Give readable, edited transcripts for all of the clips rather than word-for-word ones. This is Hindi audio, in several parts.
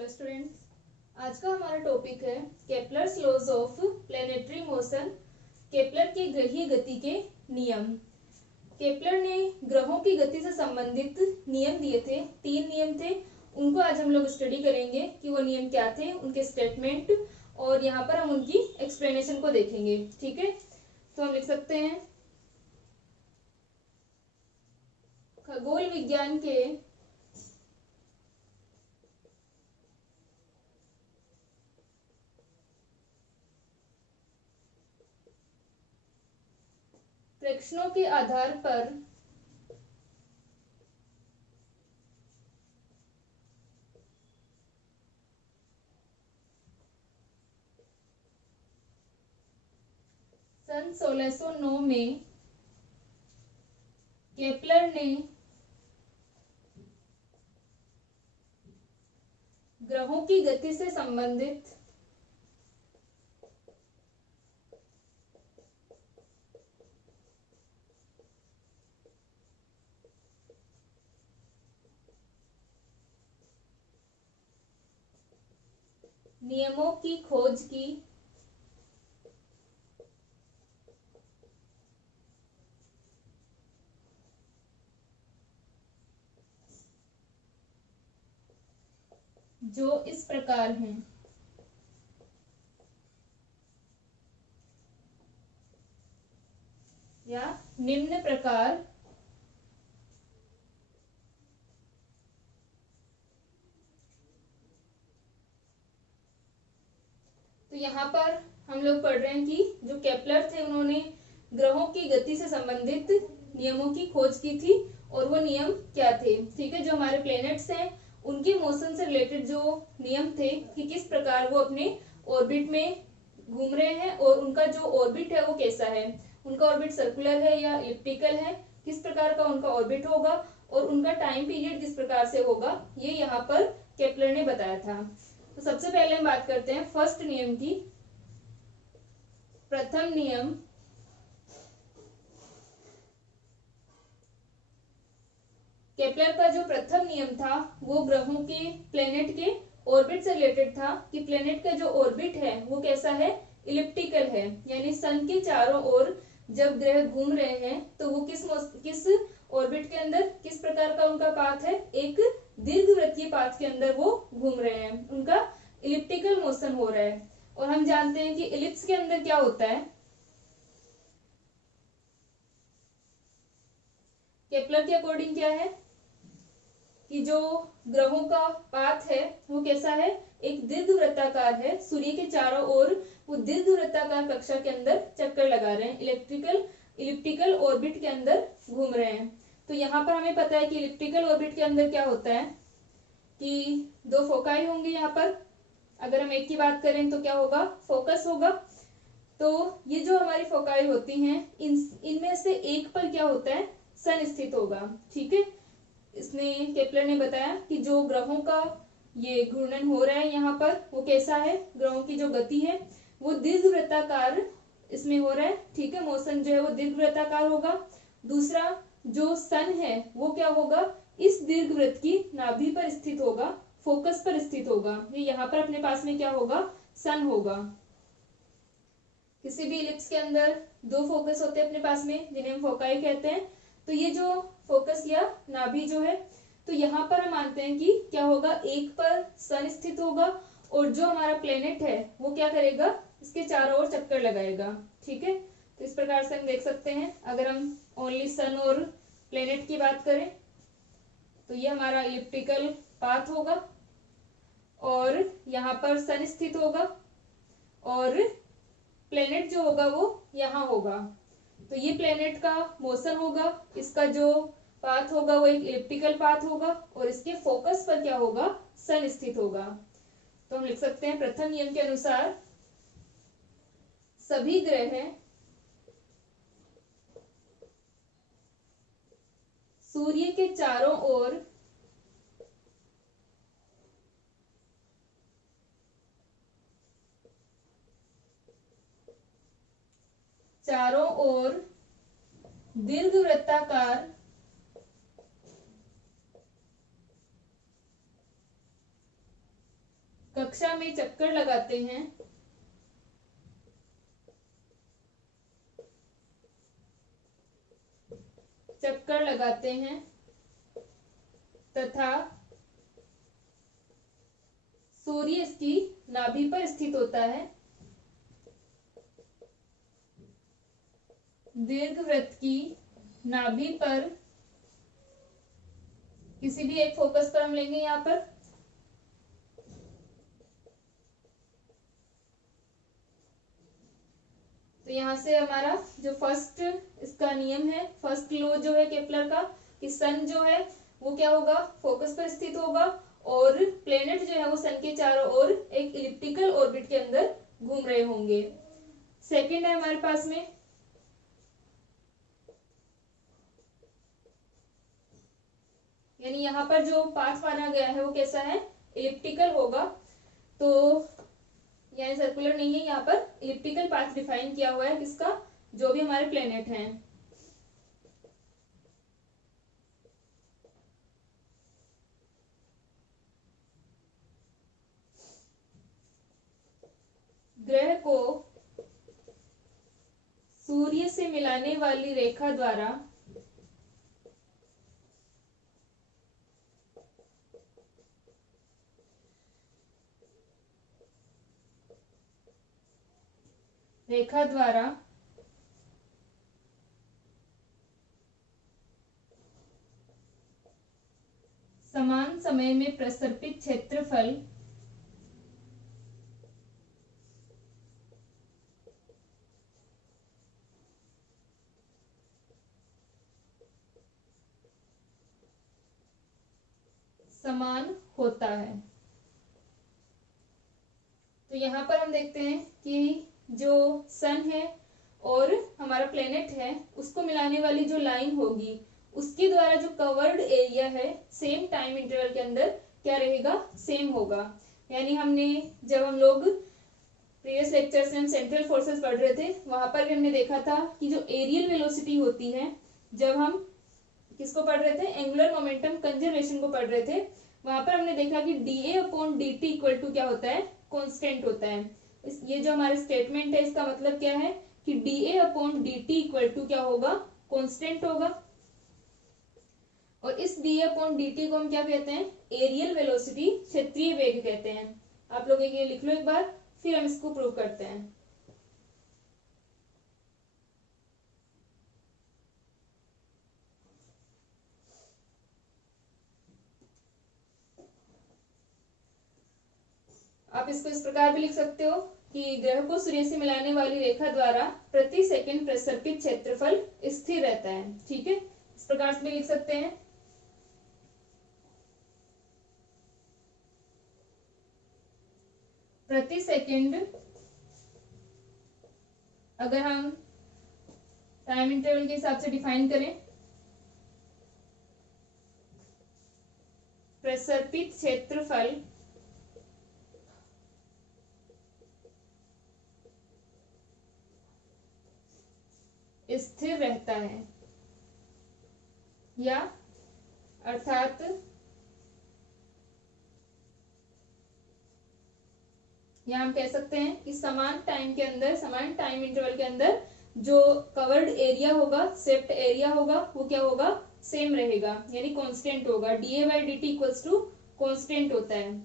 हेलो स्टूडेंट्स, आज का हमारा टॉपिक है Kepler's laws of planetary motion. Kepler के ग्रहीय गति के नियम। केपलर ने ग्रहों की गति से संबंधित नियम दिए थे, 3 नियम थे। उनको आज हम लोग स्टडी करेंगे कि वो नियम क्या थे, उनके स्टेटमेंट, और यहाँ पर हम उनकी एक्सप्लेनेशन को देखेंगे। ठीक है, तो हम लिख सकते हैं खगोल विज्ञान के प्रेक्षणों के आधार पर सन 1609 में केपलर ने ग्रहों की गति से संबंधित नियमों की खोज की जो इस प्रकार हैं। या निम्न प्रकार तो यहाँ पर हम लोग पढ़ रहे हैं कि जो केपलर थे उन्होंने ग्रहों की गति से संबंधित नियमों की खोज की थी, और वो नियम क्या थे। ठीक है, जो हमारे प्लैनेट्स हैं उनके मोशन से रिलेटेड जो नियम थे कि किस प्रकार वो अपने ऑर्बिट में घूम रहे हैं और उनका जो ऑर्बिट है वो कैसा है, उनका ऑर्बिट सर्कुलर है या इलिप्टिकल है, किस प्रकार का उनका ऑर्बिट होगा और उनका टाइम पीरियड किस प्रकार से होगा, ये यहाँ पर केपलर ने बताया था। तो सबसे पहले हम बात करते हैं फर्स्ट नियम की। प्रथम नियम केपलर का जो प्रथम नियम था वो ग्रहों के प्लेनेट के ऑर्बिट से रिलेटेड था कि प्लेनेट का जो ऑर्बिट है वो कैसा है, इलिप्टिकल है, यानी सन के चारों ओर जब ग्रह घूम रहे हैं तो वो किस ऑर्बिट के अंदर किस प्रकार का उनका पाथ है, एक दीर्घवृत्तीय पाथ के अंदर वो घूम रहे हैं, उनका इलिप्टिकल मोशन हो रहा है। और हम जानते हैं कि इलिप्स के अंदर क्या होता है, केपलर के अकॉर्डिंग क्या है कि जो ग्रहों का पाथ है वो कैसा है, एक दीर्घवृत्ताकार है, सूर्य के चारों ओर वो दीर्घवृत्ताकार कक्षा के अंदर चक्कर लगा रहे हैं, इलिप्टिकल ऑर्बिट के अंदर घूम रहे हैं। तो यहाँ पर हमें पता है कि इलिप्टिकल ऑर्बिट के अंदर क्या होता है कि 2 फोकाई होंगे। यहाँ पर अगर हम एक की बात करें तो क्या होगा, फोकस होगा। तो ये जो हमारी फोकाई होती हैं इनमें से एक पर क्या होता है, सन स्थित होगा। ठीक है, इसने केपलर ने बताया कि जो ग्रहों का ये घूर्णन हो रहा है यहाँ पर वो कैसा है, ग्रहों की जो गति है वो दीर्घवृत्ताकार इसमें हो रहा है। ठीक है, मोशन जो है वो दीर्घवृत्ताकार होगा। दूसरा जो सन है वो क्या होगा, इस दीर्घवृत्त की नाभि पर स्थित होगा, फोकस पर स्थित होगा। ये यहाँ पर अपने पास में क्या होगा, सन होगा। किसी भी इलिप्स के अंदर 2 फोकस होते हैं अपने पास में जिन्हें हम फोकाई कहते हैं। तो ये जो फोकस या नाभि जो है, तो यहाँ पर हम मानते हैं कि क्या होगा, एक पर सन स्थित होगा और जो हमारा प्लेनेट है वो क्या करेगा, इसके चारों ओर चक्कर लगाएगा। ठीक है, तो इस प्रकार से हम देख सकते हैं। अगर हम ओनली सन और प्लेनेट की बात करें तो ये हमारा इलिप्टिकल पाथ होगा और यहाँ पर सन स्थित होगा और प्लेनेट जो होगा वो यहाँ होगा। तो ये प्लेनेट का मोशन होगा, इसका जो पाथ होगा वो एक इलिप्टिकल पाथ होगा और इसके फोकस पर क्या होगा, सन स्थित होगा। तो हम लिख सकते हैं प्रथम नियम के अनुसार सभी ग्रह सूर्य के चारों ओर दीर्घवृत्ताकार कक्षा में चक्कर लगाते हैं तथा सूर्य इसकी नाभि पर स्थित होता है। दीर्घवृत्त की नाभि पर किसी भी एक फोकस पर हम लेंगे यहाँ पर, तो यहाँ से हमारा जो फर्स्ट इसका नियम है, फर्स्ट लॉ जो है केपलर का, कि सन जो है वो क्या होगा, फोकस पर स्थित होगा और प्लेनेट जो है वो सन के चारों ओर एक इलिप्टिकल ऑर्बिट के अंदर घूम रहे होंगे। सेकंड है हमारे पास में यानी यहाँ पर जो पाथ माना गया है वो कैसा है, इलिप्टिकल होगा। तो यानी सर्कुलर नहीं है, यहाँ पर इलिप्टिकल पाथ डिफाइन किया हुआ है किसका, जो भी हमारे प्लेनेट हैं। ग्रह को सूर्य से मिलाने वाली रेखा द्वारा समान समय में प्रसर्पित क्षेत्रफल समान होता है। तो यहाँ पर हम देखते हैं कि जो सन है और हमारा प्लेनेट है उसको मिलाने वाली जो लाइन होगी उसके द्वारा जो कवर्ड एरिया है सेम टाइम इंटरवल के अंदर क्या रहेगा, सेम होगा। यानी जब हम लोग प्रीवियस लेक्चर्स में हम सेंट्रल फोर्सेस पढ़ रहे थे वहां पर भी हमने देखा था कि जो एरियल वेलोसिटी होती है, जब हम किसको पढ़ रहे थे, एंगुलर मोमेंटम कंजर्वेशन को पढ़ रहे थे, वहां पर हमने देखा कि dA/dt इक्वल टू क्या होता है, कांस्टेंट होता है। ये जो हमारे स्टेटमेंट है इसका मतलब क्या है कि dA/dt इक्वल टू क्या होगा, कांस्टेंट होगा। और इस dA/dt को हम क्या कहते हैं, एरियल वेलोसिटी, क्षेत्रीय वेग कहते हैं। आप लोग ये लिख लो एक बार, फिर हम इसको प्रूव करते हैं। आप इसको इस प्रकार भी लिख सकते हो कि ग्रह को सूर्य से मिलाने वाली रेखा द्वारा प्रति सेकंड प्रसर्पित क्षेत्रफल स्थिर रहता है। ठीक है, इस प्रकार से भी लिख सकते हैं। प्रति सेकंड अगर हम टाइम इंटरवल के हिसाब से डिफाइन करें, प्रसर्पित क्षेत्रफल स्थिर रहता है, या अर्थात या हम कह सकते हैं कि समान टाइम के अंदर, समान टाइम इंटरवल के अंदर जो कवर्ड एरिया होगा, स्वेप्ट एरिया होगा, वो क्या होगा, सेम रहेगा, यानी कांस्टेंट होगा। dA/dt इक्वल्स टू कांस्टेंट होता है।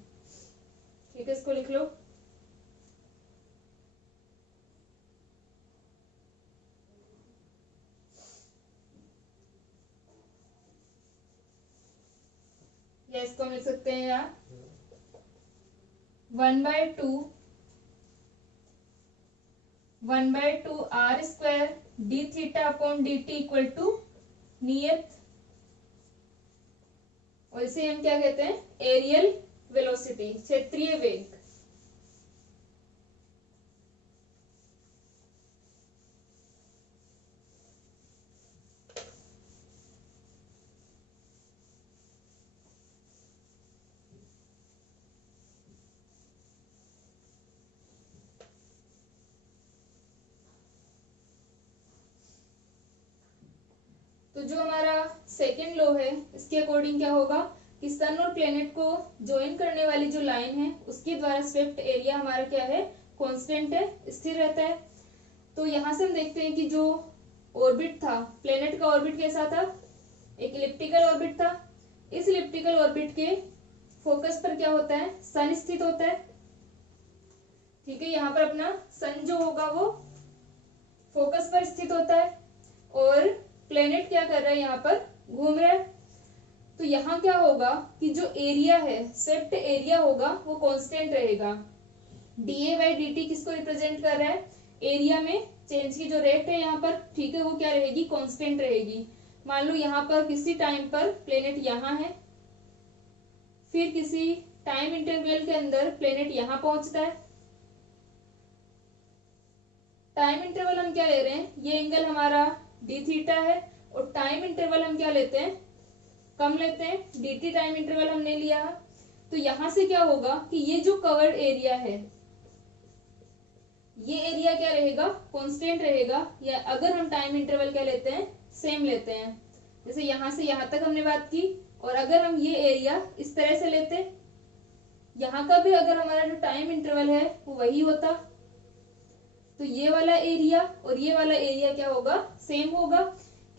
ठीक है, इसको लिख लो। या इसको हम लिख सकते हैं यार 1/2 r² dθ/dt इक्वल टू नियत, और इसे हम क्या कहते हैं, एरियल वेलोसिटी, क्षेत्रीय वेग। तो जो हमारा सेकेंड लॉ है इसके अकॉर्डिंग क्या होगा कि सन और प्लेनेट को ज्वाइन करने वाली जो लाइन है उसके द्वारा स्वेप्ट एरिया हमारा क्या है, कांस्टेंट है, स्थिर रहता है। तो यहां से हम देखते हैं कि जो ऑर्बिट था, प्लेनेट का ऑर्बिट कैसा था, एक इलिप्टिकल ऑर्बिट था। इस इलिप्टिकल ऑर्बिट के फोकस पर क्या होता है, सन स्थित होता है। ठीक है, यहाँ पर अपना सन जो होगा वो फोकस पर स्थित होता है और प्लेनेट क्या कर रहा है, यहाँ पर घूम रहा है। तो यहाँ क्या होगा कि जो एरिया है, स्वेप्ट एरिया होगा वो कांस्टेंट रहेगा। डीए बाई डी टी किसको रिप्रेजेंट कर रहा है, एरिया में चेंज की जो रेट है यहाँ पर, ठीक है, वो क्या रहेगी, कांस्टेंट रहेगी। मान लो यहाँ पर किसी टाइम पर प्लेनेट यहाँ है, फिर किसी टाइम इंटरवल के अंदर प्लेनेट यहाँ पहुंचता है। टाइम इंटरवल हम क्या ले रहे हैं, ये एंगल हमारा डी थीटा है और टाइम इंटरवल हम क्या लेते हैं, कम लेते हैं, डी टी टाइम इंटरवल हमने लिया है। तो यहां से क्या होगा कि ये जो कवर्ड एरिया है, ये एरिया क्या रहेगा, कांस्टेंट रहेगा, या अगर हम टाइम इंटरवल क्या लेते हैं, सेम लेते हैं। जैसे यहां से यहां तक हमने बात की, और अगर हम ये एरिया इस तरह से लेते, यहाँ का भी अगर हमारा जो टाइम इंटरवल है वो वही होता, तो ये वाला एरिया और ये वाला एरिया क्या होगा, सेम होगा,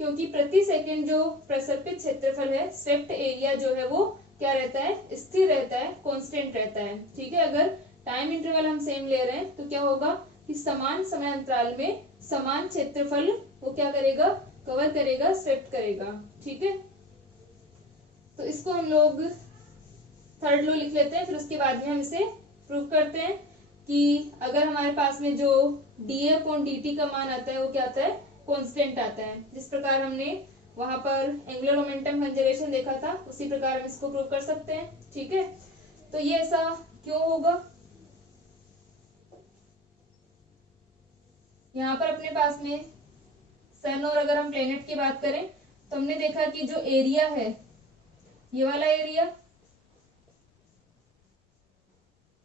क्योंकि प्रति सेकंड जो प्रसर्पित क्षेत्रफल है, स्वेप्ट एरिया जो है वो क्या रहता है, स्थिर रहता है, कांस्टेंट रहता है। ठीक है, अगर टाइम इंटरवल हम सेम ले रहे हैं तो क्या होगा कि समान समय अंतराल में समान क्षेत्रफल वो क्या करेगा, कवर करेगा, स्वेप्ट करेगा। ठीक है, तो इसको हम लोग थर्ड लॉ लिख लेते हैं, फिर उसके बाद में हम इसे प्रूव करते हैं कि अगर हमारे पास में जो डी अपॉन डी टी का मान आता है वो क्या आता है, कांस्टेंट आता है। जिस प्रकार हमने वहां पर एंगुलर मोमेंटम कंजर्वेशन देखा था, उसी प्रकार हम इसको प्रूव कर सकते हैं। ठीक है, तो ये ऐसा क्यों होगा, यहाँ पर अपने पास में सन और अगर हम प्लेनेट की बात करें तो हमने देखा कि जो एरिया है, ये वाला एरिया,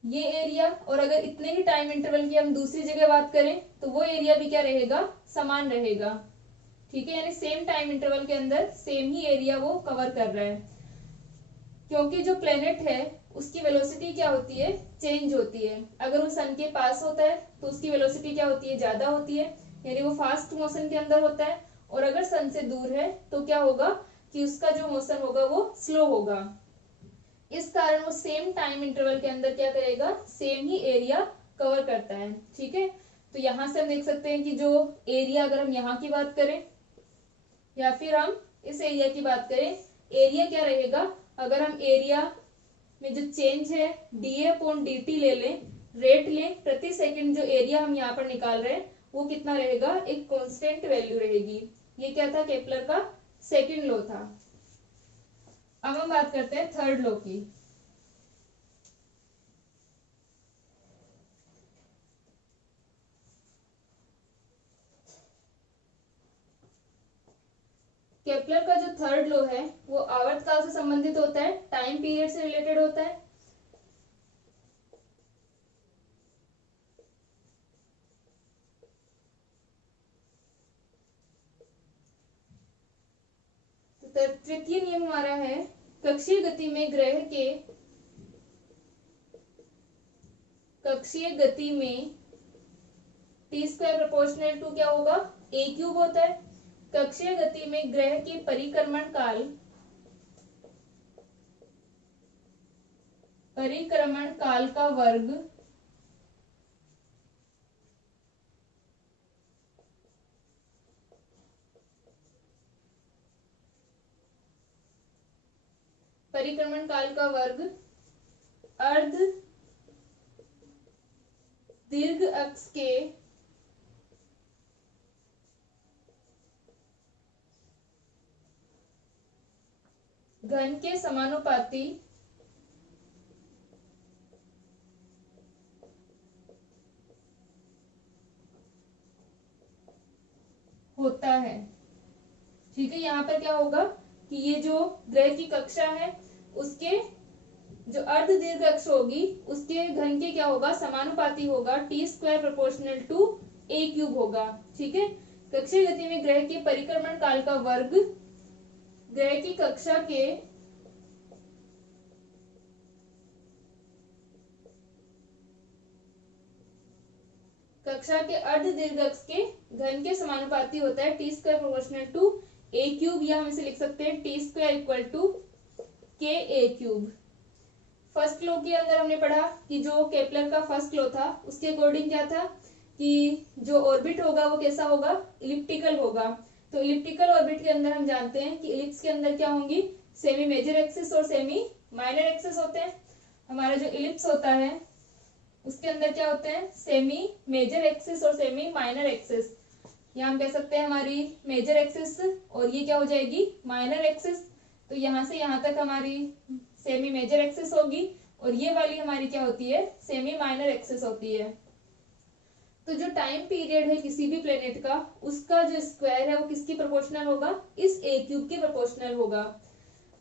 ये एरिया, और अगर इतने ही टाइम इंटरवल की हम दूसरी जगह बात करें तो वो एरिया भी क्या रहेगा, समान रहेगा। ठीक है, यानी सेम टाइम इंटरवल के अंदर सेम ही एरिया वो कवर कर रहा है, क्योंकि जो प्लेनेट है उसकी वेलोसिटी क्या होती है, चेंज होती है। अगर वो सन के पास होता है तो उसकी वेलोसिटी क्या होती है, ज्यादा होती है, यानी वो फास्ट मोशन के अंदर होता है, और अगर सन से दूर है तो क्या होगा कि उसका जो मोशन होगा वो स्लो होगा। इस कारण वो सेम टाइम इंटरवल के अंदर क्या करेगा, सेम ही एरिया कवर करता है। ठीक है, तो यहां से हम देख सकते हैं कि जो एरिया, अगर हम यहाँ की बात करें या फिर हम इस एरिया की बात करें, एरिया क्या रहेगा, अगर हम एरिया में जो चेंज है डी अपॉन डी टी ले लें, रेट लें प्रति सेकंड, जो एरिया हम यहाँ पर निकाल रहे हैं वो कितना रहेगा, एक कांस्टेंट वैल्यू रहेगी। ये क्या था, केपलर का सेकंड लॉ था। अब हम बात करते हैं थर्ड लॉ की। केपलर का जो थर्ड लॉ है वो आवर्त काल से संबंधित होता है, टाइम पीरियड से रिलेटेड होता है। तो तृतीय नियम हमारा है, कक्षीय गति में ग्रह के, कक्षीय गति में टी स्क्वायर प्रोपोर्शनल टू क्या होगा, ए क्यूब होता है। कक्षीय गति में ग्रह के परिक्रमण काल, परिक्रमण काल का वर्ग परिक्रमण काल का वर्ग अर्ध दीर्घ अक्ष के घन के समानुपाती होता है। ठीक है, यहाँ पर क्या होगा कि ये जो ग्रह की कक्षा है उसके जो अर्ध दीर्घ अक्ष होगी उसके घन के क्या होगा, समानुपाती होगा, T square proportional to A cube होगा। ठीक है, कक्षीय गति में ग्रह के परिक्रमण काल का वर्ग ग्रह की कक्षा के कक्षा के अर्ध दीर्घ अक्ष के घन के समानुपाती होता है, T square proportional to A cube, या हम इसे लिख सकते हैं टी स्क्वायर इक्वल टू के ए क्यूब। फर्स्ट लॉ के अंदर हमने पढ़ा कि जो केपलर का फर्स्ट लॉ था उसके अकॉर्डिंग क्या था कि जो ऑर्बिट होगा वो कैसा होगा, इलिप्टिकल होगा। तो इलिप्टिकल ऑर्बिट के अंदर हम जानते हैं कि इलिप्स के अंदर क्या होंगी, सेमी मेजर एक्सिस और सेमी माइनर एक्सिस होते हैं। हमारा जो इलिप्स होता है उसके अंदर क्या होते हैं, सेमी मेजर एक्सिस और सेमी माइनर एक्सिस। यहाँ हम कह सकते हैं हमारी मेजर एक्सिस और ये क्या हो जाएगी, माइनर एक्सिस। तो यहाँ से यहाँ तक हमारी सेमी मेजर एक्सिस होगी और ये वाली हमारी क्या होती है, सेमी माइनर एक्सिस होती है। तो जो टाइम पीरियड है किसी भी प्लेनेट का, उसका जो स्क्वायर है वो किसकी प्रोपोर्शनल होगा, इस ए क्यूब के प्रोपोर्शनल होगा।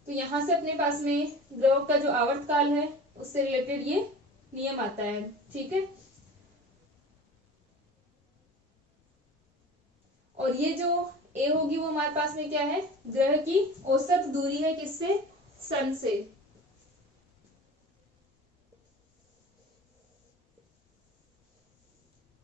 तो यहाँ से अपने पास में ग्रह का जो आवर्तकाल है उससे रिलेटेड ये नियम आता है। ठीक है, और ये जो ए होगी वो हमारे पास में क्या है, ग्रह की औसत दूरी है, किससे, सन से।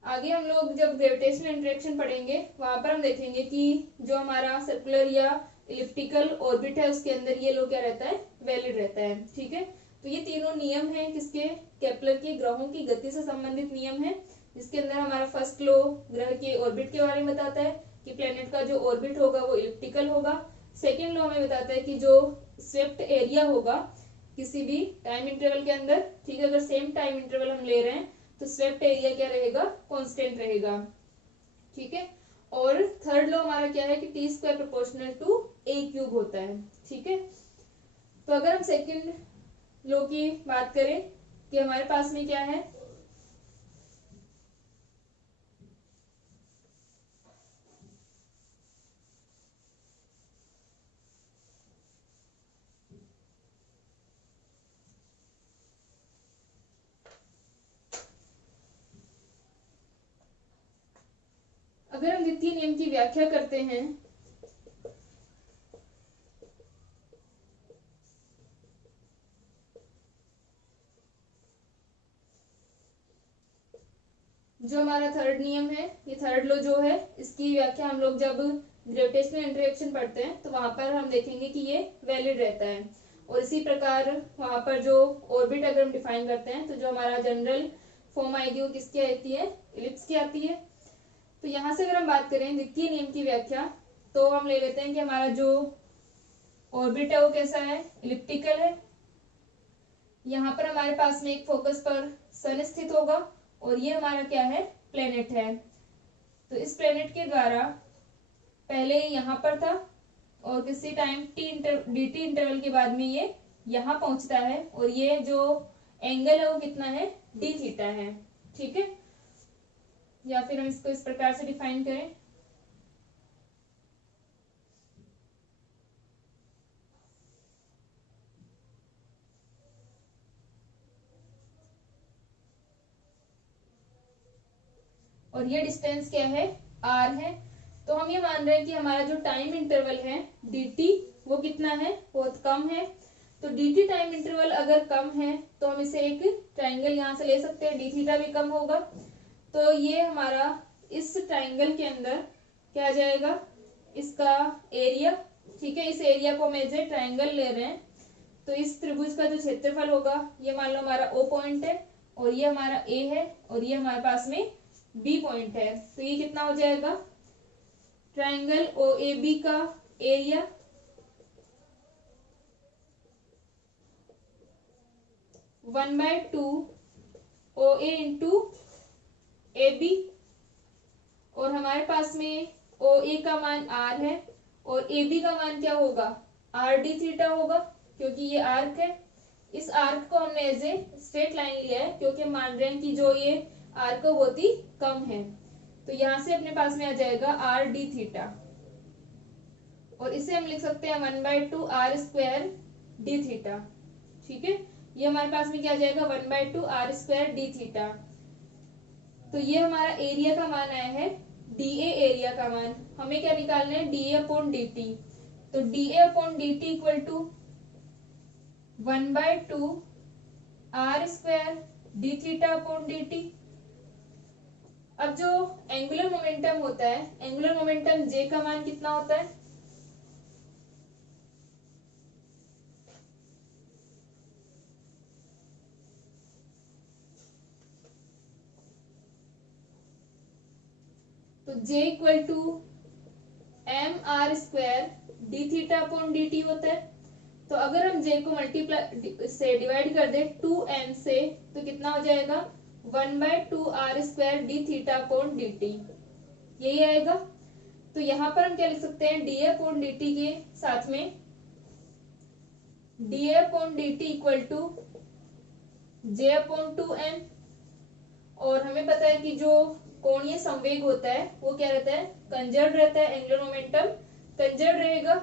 आगे हम लोग जब ग्रेविटेशनल इंटरेक्शन पढ़ेंगे वहां पर हम देखेंगे कि जो हमारा सर्कुलर या इलिप्टिकल ऑर्बिट है उसके अंदर ये लो क्या रहता है, वैलिड रहता है। ठीक है, तो ये तीनों नियम हैं किसके, केपलर के ग्रहों की गति से संबंधित नियम है, जिसके अंदर हमारा फर्स्ट लॉ ग्रह के ऑर्बिट के बारे में बताता है कि प्लेनेट का जो ऑर्बिट होगा वो इलिप्टिकल होगा। सेकेंड लॉ हमें बताता है कि जो स्वेप्ट एरिया होगा किसी भी टाइम इंटरवल के अंदर, ठीक है, अगर सेम टाइम इंटरवल हम ले रहे हैं तो स्वेप्ट एरिया क्या रहेगा, कांस्टेंट रहेगा। ठीक है, और थर्ड लॉ हमारा क्या है कि T square proportional to A cube होता है। ठीक है, तो अगर हम सेकंड लॉ की बात करें कि हमारे पास में क्या है, अगर हम द्वितीय नियम की व्याख्या करते हैं जो हमारा थर्ड नियम है, ये थर्ड लॉ जो है इसकी व्याख्या हम लोग जब ग्रेविटेशनल इंटरेक्शन पढ़ते हैं तो वहां पर हम देखेंगे कि ये वैलिड रहता है। और इसी प्रकार वहां पर जो ऑर्बिट अगर हम डिफाइन करते हैं तो जो हमारा जनरल फॉर्म आएगी वो किसकी आती है, इलिप्स की आती है। तो यहाँ से अगर हम बात करें द्वितीय नियम की व्याख्या तो हम ले लेते हैं कि हमारा जो ऑर्बिट है वो कैसा है, इलिप्टिकल है। यहाँ पर हमारे पास में एक फोकस पर सन स्थित होगा और ये हमारा क्या है, प्लेनेट है। तो इस प्लेनेट के द्वारा पहले यहाँ पर था और किसी टाइम dt इंटरवल के बाद में ये यहाँ पहुंचता है और ये जो एंगल है वो कितना है, d थीटा है। ठीक है, या फिर हम इसको इस प्रकार से डिफाइन करें, और ये डिस्टेंस क्या है, r है। तो हम ये मान रहे हैं कि हमारा जो टाइम इंटरवल है dt वो कितना है, बहुत कम है। तो dt टाइम इंटरवल अगर कम है तो हम इसे एक ट्रायंगल यहाँ से ले सकते हैं, d थीटा भी कम होगा। तो ये हमारा इस ट्रायंगल के अंदर क्या आ जाएगा, इसका एरिया। ठीक है, इस एरिया को हम एज ए ट्रायंगल ले रहे हैं। तो इस त्रिभुज का जो क्षेत्रफल होगा ये मान लो हमारा O पॉइंट है और ये हमारा A है और ये हमारे पास में B पॉइंट है। तो ये कितना हो जाएगा, ट्रायंगल OAB का area one by two OA into AB, और हमारे पास में OA का मान R है और AB का मान क्या होगा, RD थीटा होगा, क्योंकि ये आर्क है। इस आर्क को हमने एज ए स्ट्रेट लाइन लिया है क्योंकि हम मान रहे हैं कि जो ये आर्क बहुत ही कम है। तो यहां से अपने पास में आ जाएगा RD थीटा और इसे हम लिख सकते हैं 1/2 R स्क्वायर D थीटा। ठीक है, ये हमारे पास में क्या आ जाएगा, 1/2 R स्क्वायर D थीटा। तो ये हमारा एरिया का मान आया है, DA एरिया का मान हमें क्या निकालना है, DA अपॉन DT। तो DA upon DT equal to 1/2 R square D theta upon DT। अब जो एंगुलर मोमेंटम होता है, एंगुलर मोमेंटम जे का मान कितना होता है? तो J equal to mr² d theta upon D t होता है। तो अगर हम j को मल्टीप्लाई से डिवाइड कर दे 2m से, तो कितना हो जाएगा? 1/2r² D theta upon D T, यही आएगा। तो यहाँ पर हम क्या लिख सकते हैं? डी अपॉन डी टी के साथ में D upon D T equal to J upon 2m। और हमें पता है कि जो कोणीय संवेग होता है वो क्या रहता है? कंजर्व रहता है। एंगुलर मोमेंटम कंजर्व रहेगा।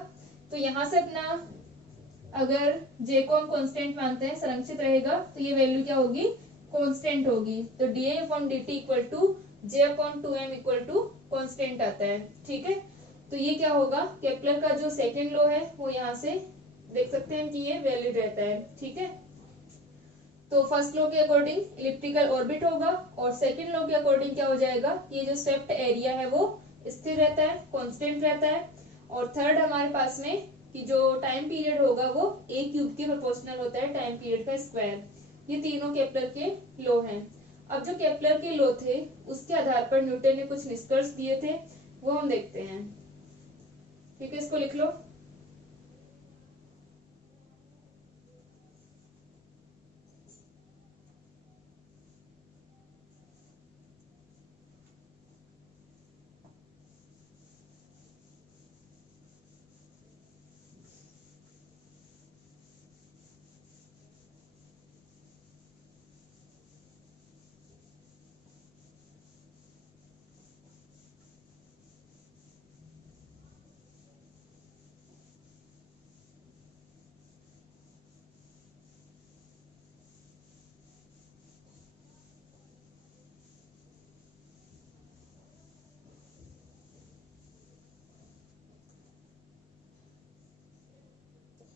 तो यहाँ से अपना अगर जे को हम कांस्टेंट मानते हैं, संरक्षित रहेगा, तो ये वैल्यू क्या होगी? कांस्टेंट होगी। तो D upon D T equal to J upon 2m equal to constant आता है। ठीक है, तो ये क्या होगा? केपलर का जो सेकेंड लॉ है वो यहाँ से देख सकते हैं कि ये वैलिड रहता है। ठीक है, तो फर्स्ट लॉ के अकॉर्डिंग इलिप्टिकल ऑर्बिट होगा, और सेकंड लॉ के अकॉर्डिंग क्या हो जाएगा? ये जो स्वेप्ट एरिया है वो स्थिर रहता है, कांस्टेंट रहता है। और थर्ड हमारे पास में कि जो टाइम पीरियड होगा वो a क्यूब के प्रोपोर्शनल होता है टाइम पीरियड का स्क्वायर। ये तीनों केपलर के लॉ हैं। अब जो केपलर के लॉ थे उसके आधार पर न्यूटन ने कुछ निष्कर्ष दिए थे, वो हम देखते हैं। ठीक है, इसको लिख लो।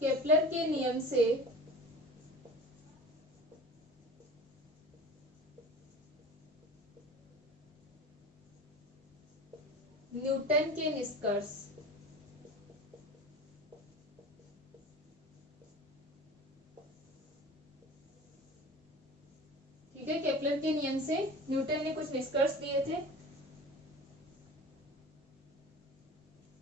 केपलर के नियम से न्यूटन के निष्कर्ष। ठीक है, केपलर के नियम से न्यूटन ने कुछ निष्कर्ष दिए थे।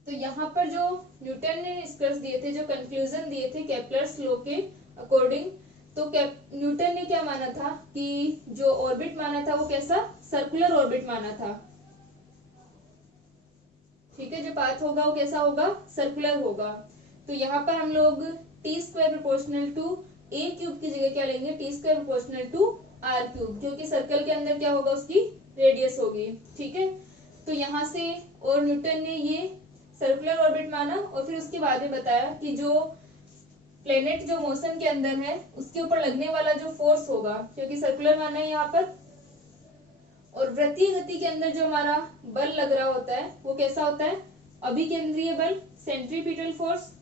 तो यहाँ पर जो न्यूटन ने निष्कर्ष दिए थे, जो कंक्लूजन दिए थे केपलर्स लॉ के अकॉर्डिंग, तो न्यूटन ने क्या माना था कि जो ऑर्बिट माना था वो कैसा? सर्कुलर ऑर्बिट माना था। ठीक है, जो पाथ होगा वो कैसा होगा? सर्कुलर होगा। तो यहाँ पर हम लोग t² proportional to a cube की जगह क्या लेंगे? t² proportional to r cube, क्योंकि सर्कल के अंदर क्या होगा? उसकी रेडियस होगी। ठीक है, तो यहाँ से और न्यूटन ने ये सर्कुलर ऑर्बिट माना, और फिर उसके बाद में बताया कि जो प्लेनेट जो मोशन के अंदर है उसके ऊपर लगने वाला जो फोर्स होगा, क्योंकि सर्कुलर माना है यहाँ पर, और वृत्तीय गति के अंदर जो हमारा बल लग रहा होता है वो कैसा होता है? अभिकेंद्रीय बल, सेंट्रीपिटल फोर्स।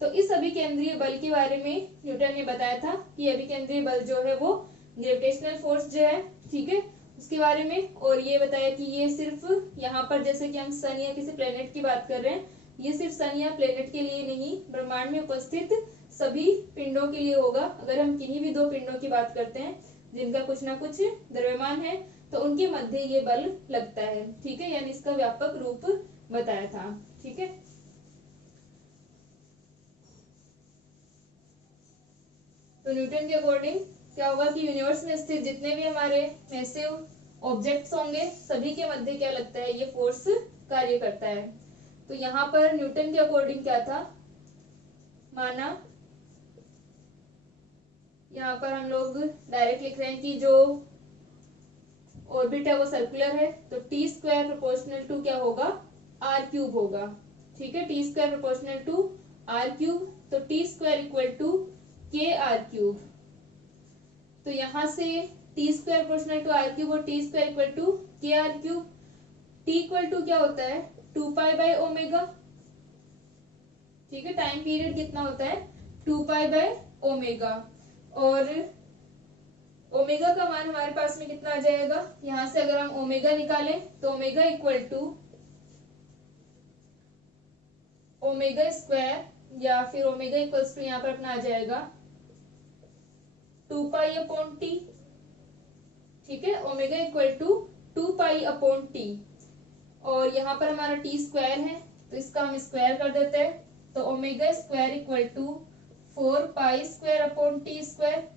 तो इस अभिकेंद्रीय बल के बारे में न्यूटन ने बताया था कि अभिकेंद्रीय बल जो है वो ग्रेविटेशनल फोर्स जो है, ठीक है, उसके बारे में। और ये बताया कि ये सिर्फ यहाँ पर जैसे कि हम सन या किसी प्लेनेट की बात कर रहे हैं, ये सिर्फ सन या प्लेनेट के लिए नहीं, ब्रह्मांड में उपस्थित सभी पिंडों के लिए होगा। अगर हम किन्हीं भी दो पिंडों की बात करते हैं जिनका कुछ ना कुछ द्रव्यमान है, तो उनके मध्य ये बल लगता है। ठीक है, यानी इसका व्यापक रूप बताया था। ठीक है, तो न्यूटन के अकॉर्डिंग क्या होगा कि यूनिवर्स में स्थित जितने भी हमारे मैसिव ऑब्जेक्ट्स होंगे सभी के मध्य क्या लगता है? ये फोर्स कार्य करता है। तो यहाँ पर न्यूटन के अकॉर्डिंग क्या था माना? यहाँ पर हम लोग डायरेक्ट लिख रहे हैं कि जो ऑर्बिट है वो सर्कुलर है, तो t² प्रोपोर्शनल टू क्या होगा? r क्यूब होगा। ठीक है, t² proportional to r cube, तो t² equal to k r cube. तो यहाँ से t² proportional to r cube और t² equal to k r cube. t equal to क्या होता है? 2π/ओमेगा। ठीक है, टाइम पीरियड कितना होता है? 2π/ओमेगा। और ओमेगा का मान हमारे पास में कितना आ जाएगा, यहां से अगर हम ओमेगा निकालें तो omega equal to omega square या फिर ओमेगा इक्वल्स टू यहाँ पर अपना आ जाएगा 2 पाई अपॉन टी। ठीक है, omega equal to 2 pi upon T, और यहाँ पर हमारा टी स्क्वायर है तो इसका हम स्क्वायर कर देते हैं, तो omega square equal to 4 pi square upon T square.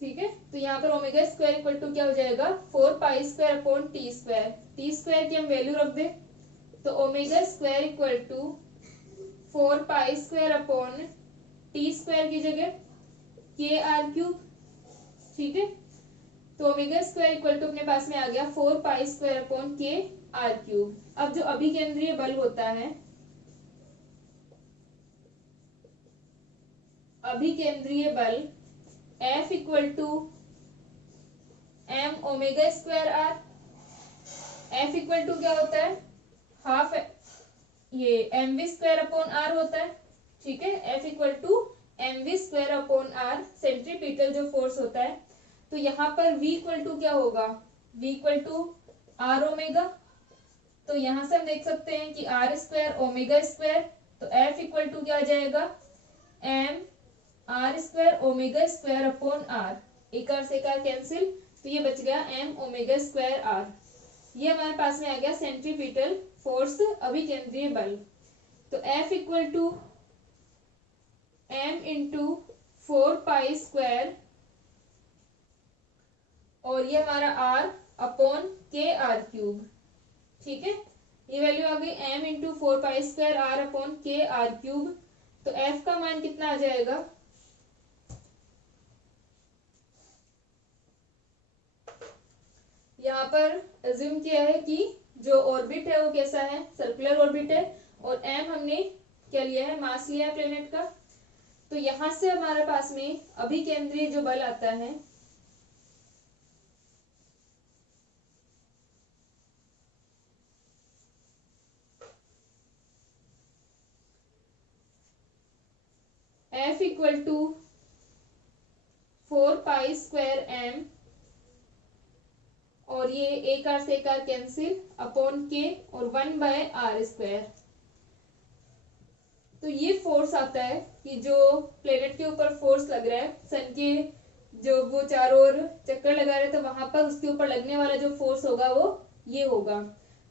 ठीक है, तो यहाँ पर ओमेगा स्क्वायर इक्वल टू क्या हो जाएगा 4 pi square upon T square की हम वैल्यू रख दे, तो omega square equal to 4 pi square upon T square की जगह KR क्यूब। ठीक है, तो ओमेगा स्क्वायर इक्वल टू अपने पास में आ गया 4 pi square upon KR cube. अब जो अभिकेंद्रीय बल होता है, अभिकेंद्रीय बल F equal to M omega square R। F equal to क्या होता है, हाफ ये mv स्क्वायर अपॉन R होता है। ठीक है, F equal to mv square upon R centripetal जो फोर्स होता है। तो यहाँ पर V इक्वल टू क्या होगा, V equal to R omega, तो यहाँ से हम देख सकते हैं कि R स्क्वायर ओमेगा स्क्वायर, तो F इक्वल टू क्या आ जाएगा M R square omega square upon R, एक आर से एक आर कैंसिल, तो ये बच गया M ओमेगा स्क्वायर R। ये हमारे पास में आ गया सेंट्रीपिटल फोर्स अभिकेंद्रीय बल। तो F equal to M into 4 pi square, और ये हमारा R अपॉन KR क्यूब। ठीक है, ये वैल्यू आ गई M into 4 pi square R upon KR cube. तो F का मान कितना आ जाएगा, यहाँ पर अज्यूम किया है कि जो ऑर्बिट है वो कैसा है, सर्कुलर ऑर्बिट है, और M हमने क्या लिया है, मास लिया है प्लेनेट का। तो यहां से हमारे पास में अभिकेंद्रीय जो बल आता है, F equal to 4 pi square M, और ये एक आर से एक आर कैंसिल अपॉन K और 1/R स्क्वायर। तो ये फोर्स आता है कि जो प्लेनेट के ऊपर फोर्स लग रहा है, सन के जो वो चारों ओर चक्कर लगा रहे थे वहां पर उसके ऊपर लगने वाला जो फोर्स होगा वो ये होगा।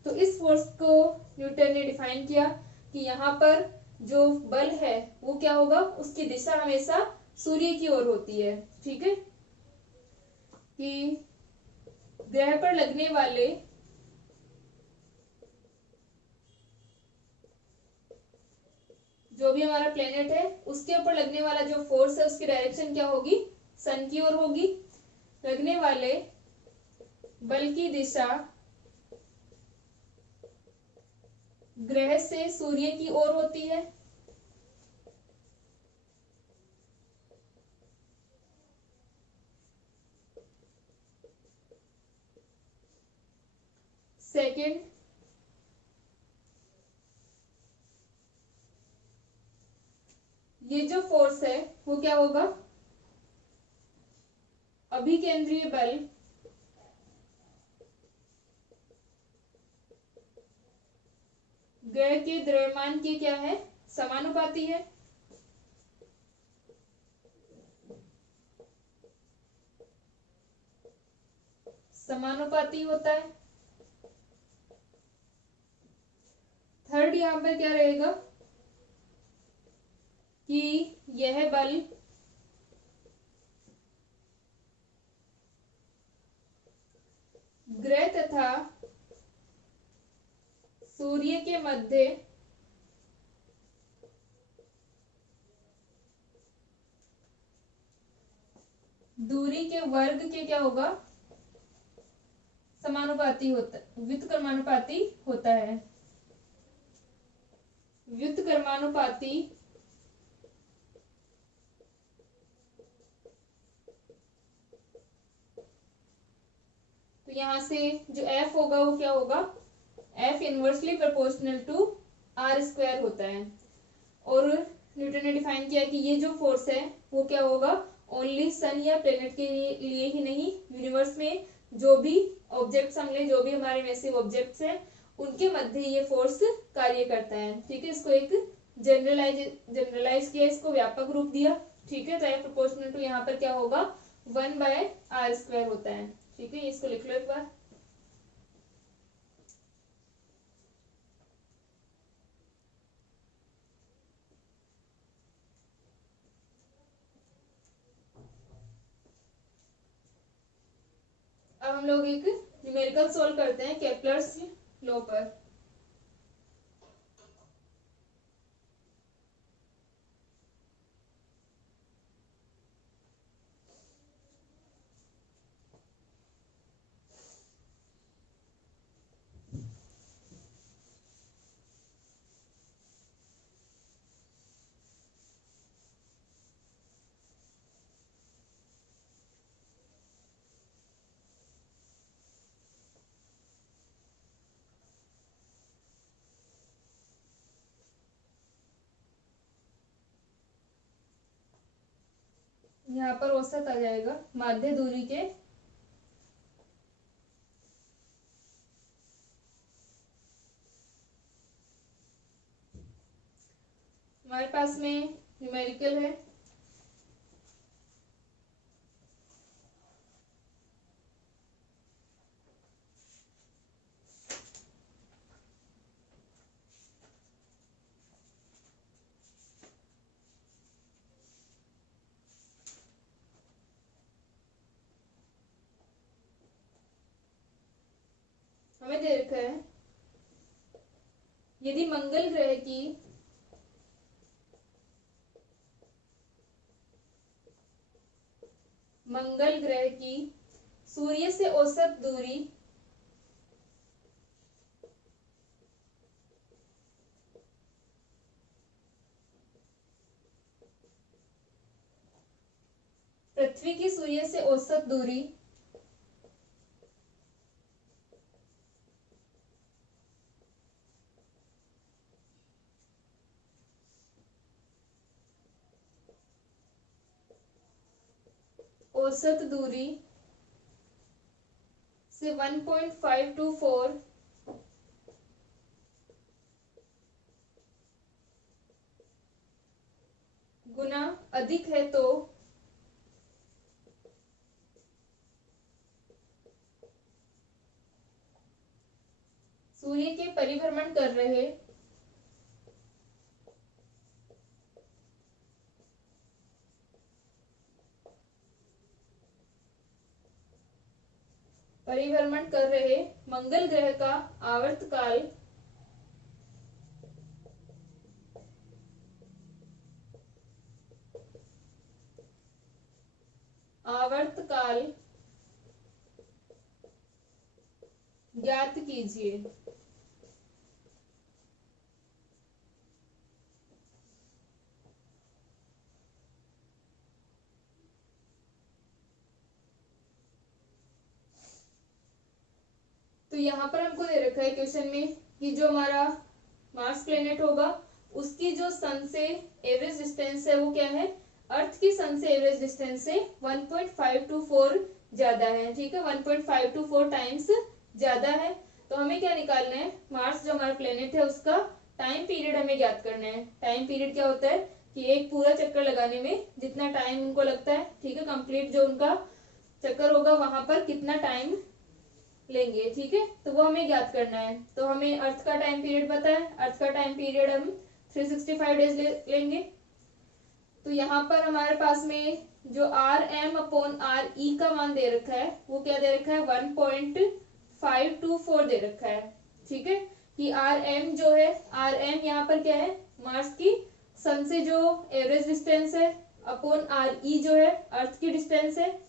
तो इस फोर्स को न्यूटन ने डिफाइन किया कि यहाँ पर जो बल है वो क्या होगा, उसकी दिशा हमेशा सूर्य की ओर होती है। ठीक है, कि ग्रह पर लगने वाले जो भी हमारा प्लेनेट है उसके ऊपर लगने वाला जो फोर्स है उसकी डायरेक्शन क्या होगी, सन की ओर होगी। लगने वाले बल की दिशा ग्रह से सूर्य की ओर होती है। सेकंड, ये जो फोर्स है वो क्या होगा, अभिकेंद्रीय बल ग्रह के द्रव्यमान के क्या है, समानुपाती है। समानुपाती होता है। थर्ड यहां पर क्या रहेगा कि यह बल ग्रह तथा सूर्य के मध्य दूरी के वर्ग के क्या होगा, समानुपाती होता, व्युत्क्रमानुपाती होता है। व्युत्क्रमानुपाती तो यहां से जो F होगा वो क्या होगा, F inversely proportional to R square होता है। और न्यूटन ने डिफाइन किया कि ये जो फोर्स है वो क्या होगा, ओनली सन या प्लेनेट के लिए ही नहीं, यूनिवर्स में जो भी ऑब्जेक्ट्स हम ले, जो भी हमारे मैसिव ऑब्जेक्ट्स हैं, उनके मध्य ये फोर्स कार्य करता है। ठीक है, इसको एक जनरलाइज किया, इसको व्यापक रूप दिया। ठीक है, तो F प्रोपोर्शनल टू यहाँ पर क्या होगा, 1/r² होता है। ठीक है, इसको लिख लो एक बार। अब हम लोग एक न्यूमेरिकल सोल्व करते हैं केपलर्स लॉ पर। यहाँ पर औसत आ जाएगा माध्य दूरी के हमारे पास में न्यूमेरिकल है। हमें दे रखा है यदि मंगल ग्रह की सूर्य से औसत दूरी पृथ्वी की सूर्य से औसत दूरी से 1.524 गुना अधिक है, तो सूर्य के परिभ्रमण कर रहे मंगल ग्रह का आवर्तकाल ज्ञात कीजिए। तो यहाँ पर हमको दे रखा है क्वेश्चन में कि जो हमारा मार्स प्लेनेट होगा उसकी जो सन से एवरेज डिस्टेंस है वो क्या है, अर्थ की सन से एवरेज डिस्टेंस से 1.524 ज्यादा है। ठीक है, 1.524 टाइम्स ज्यादा है। तो हमें क्या निकालना है, मार्स जो हमारा प्लेनेट है उसका टाइम पीरियड हमें ज्ञात करना है। टाइम पीरियड क्या होता है कि एक पूरा चक्कर लगाने में जितना टाइम उनको लगता है, ठीक है, कंप्लीट जो उनका चक्कर होगा वहां पर कितना टाइम लेंगे। ठीक है, तो वो हमें ज्ञात करना है। तो हमें अर्थ का टाइम पीरियड पता है, अर्थ का टाइम पीरियड हम 365 डेज लेंगे। तो यहाँ पर हमारे पास में जो Rm/RE का मान दे रखा है वो क्या दे रखा है, 1.524 दे रखा है। ठीक है, कि Rm जो है, Rm यहाँ पर क्या है, मार्स की सन से जो एवरेज डिस्टेंस है अपॉन RE जो है अर्थ की डिस्टेंस है।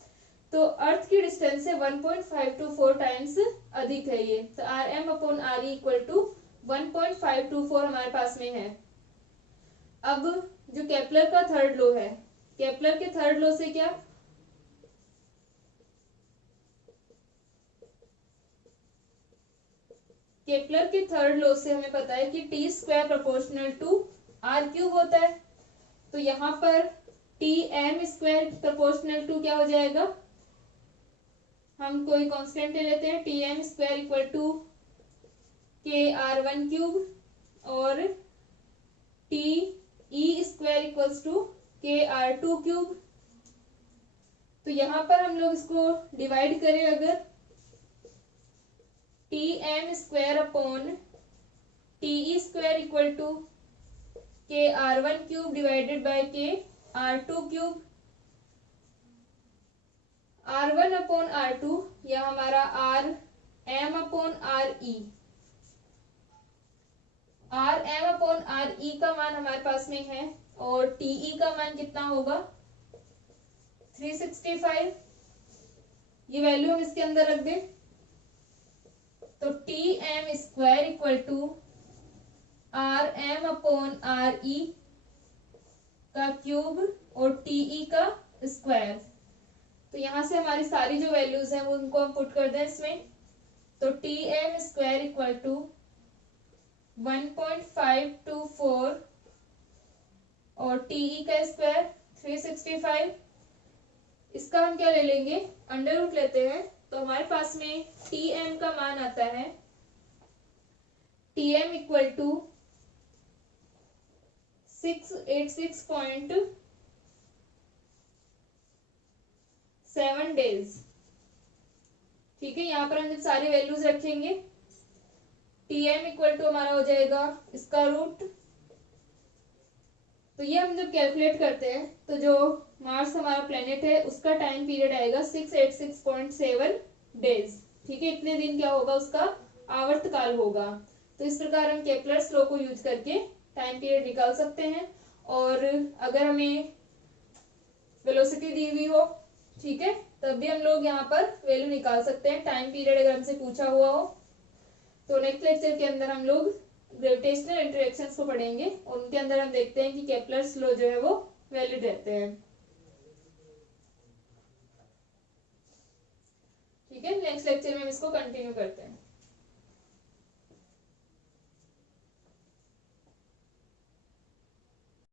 तो अर्थ की डिस्टेंस से 1.524 टाइम्स अधिक है ये। तो Rm/RE इक्वल टू 1.524 हमारे पास में है। अब जो केपलर का थर्ड लॉ है, केपलर के थर्ड लॉ से क्या, केपलर के थर्ड लॉ से हमें पता है कि T² प्रोपोर्शनल टू R³ होता है। तो यहाँ पर T M square proportional to क्या हो जाएगा, हम कोई कांस्टेंट ले लेते हैं, T M square equal to K R one cube और T E square equals to K R two cube. तो यहां पर हम लोग इसको डिवाइड करें, अगर T M square upon T E square equal to K R one cube divided by K R two cube. R one upon R to या हमारा R M upon R E, R M upon R E का मान हमारे पास में है और टीई का मान कितना होगा 365। ये वैल्यू हम इसके अंदर रख दें तो T M square equal to R M upon R E का क्यूब और टीई का स्क्वायर। तो यहां से हमारी सारी जो वैल्यूज हैं वो उनको हम पुट कर दें इसमें। तो T M square equal to 1.524 और टीई का स्क्वायर 365। इसका हम क्या ले लेंगे, अंडर रूट लेते हैं। तो हमारे पास में टी एम का मान आता है T M equal to 686.7 days. ठीक है, यहाँ पर हम जब सारी वैल्यूज रखेंगे टी एम इक्वल टू हमारा हो जाएगा इसका रूट। तो ये हम जब कैलकुलेट करते हैं तो जो मार्स हमारा प्लेनेट है उसका टाइम पीरियड आएगा 686.7 डेज। ठीक है, इतने दिन क्या होगा उसका आवर्तकाल होगा। तो इस प्रकार हम केपलर्स लॉ को यूज करके टाइम पीरियड निकाल सकते हैं। और अगर हमें वेलोसिटी दी हुई हो, ठीक है, तब भी हम लोग यहाँ पर वैल्यू निकाल सकते हैं, टाइम पीरियड अगर हमसे पूछा हुआ हो। तो नेक्स्ट लेक्चर के अंदर हम लोग ग्रेविटेशनल इंटरेक्शंस को पढ़ेंगे और उनके अंदर हम देखते हैं कि केपलर्स लॉ जो है वो वैलिड रहते हैं। ठीक है, नेक्स्ट लेक्चर में हम इसको कंटिन्यू करते हैं।